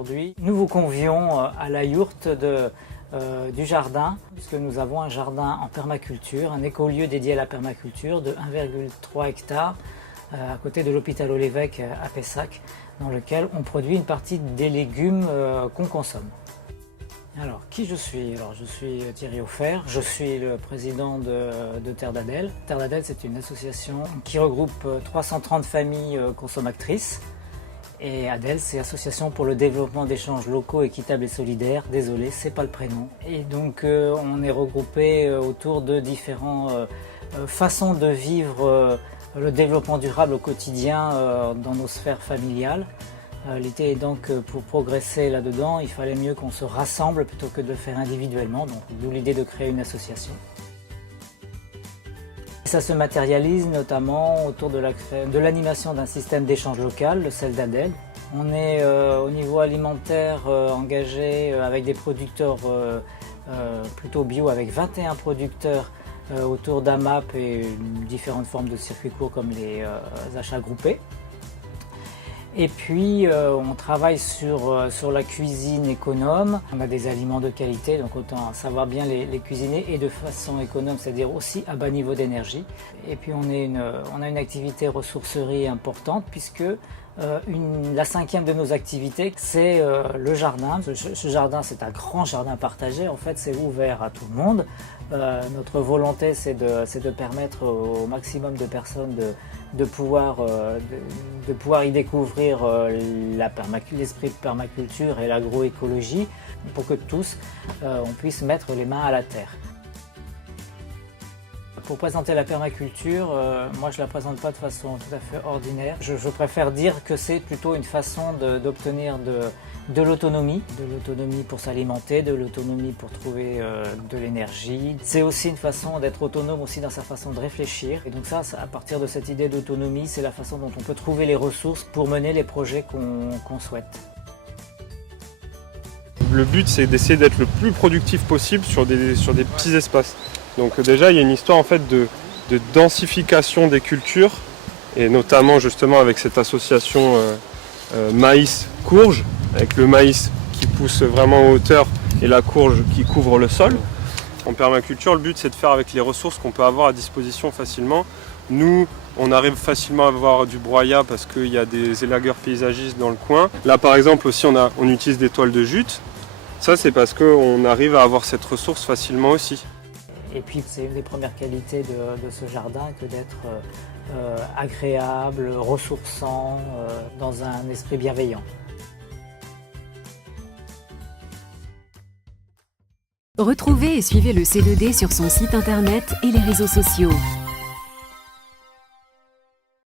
aujourd'hui, nous vous convions à la yourte du jardin, puisque nous avons un jardin en permaculture, un écolieu dédié à la permaculture de 1,3 hectares à côté de l'hôpital Olévêque à Pessac, dans lequel on produit une partie des légumes qu'on consomme. Alors, qui je suis? Alors, je suis Thierry Offert, je suis le président de Terre d'Adèle. Terre d'Adèle, c'est une association qui regroupe 330 familles consommatrices. Et Adèle, c'est Association pour le développement d'échanges locaux, équitables et solidaires. Désolé, c'est pas le prénom. Et donc, on est regroupé autour de différentes façons de vivre le développement durable au quotidien dans nos sphères familiales. L'idée est donc pour progresser là-dedans, il fallait mieux qu'on se rassemble plutôt que de le faire individuellement, donc d'où l'idée de créer une association. Ça se matérialise notamment autour de l'animation d'un système d'échange local, le sel d'Adèle. On est au niveau alimentaire engagé avec des producteurs plutôt bio, avec 21 producteurs autour d'AMAP et différentes formes de circuits courts comme les achats groupés. Et puis on travaille sur la cuisine économe. On a des aliments de qualité, donc autant savoir bien les cuisiner et de façon économe, c'est-à-dire aussi à bas niveau d'énergie. Et puis on a une activité ressourcerie importante puisque la cinquième de nos activités, c'est le jardin. Ce jardin, c'est un grand jardin partagé. En fait, c'est ouvert à tout le monde. Notre volonté, c'est de permettre au maximum de personnes de pouvoir y découvrir l'esprit de permaculture et l'agroécologie pour que tous on puisse mettre les mains à la terre. Pour présenter la permaculture, moi je ne la présente pas de façon tout à fait ordinaire. Je préfère dire que c'est plutôt une façon d'obtenir de l'autonomie pour s'alimenter, de l'autonomie pour trouver de l'énergie. C'est aussi une façon d'être autonome aussi dans sa façon de réfléchir. Et donc ça, à partir de cette idée d'autonomie, c'est la façon dont on peut trouver les ressources pour mener les projets qu'on souhaite. Le but, c'est d'essayer d'être le plus productif possible sur des petits espaces. Donc déjà, il y a une histoire en fait de densification des cultures, et notamment justement avec cette association maïs-courge, avec le maïs qui pousse vraiment en hauteur et la courge qui couvre le sol. En permaculture, le but c'est de faire avec les ressources qu'on peut avoir à disposition facilement. Nous, on arrive facilement à avoir du broyat parce qu'il y a des élagueurs paysagistes dans le coin. Là par exemple aussi on utilise des toiles de jute. Ça c'est parce qu'on arrive à avoir cette ressource facilement aussi. Et puis c'est une des premières qualités de ce jardin que d'être agréable, ressourçant, dans un esprit bienveillant. Retrouvez et suivez le C2D sur son site internet et les réseaux sociaux.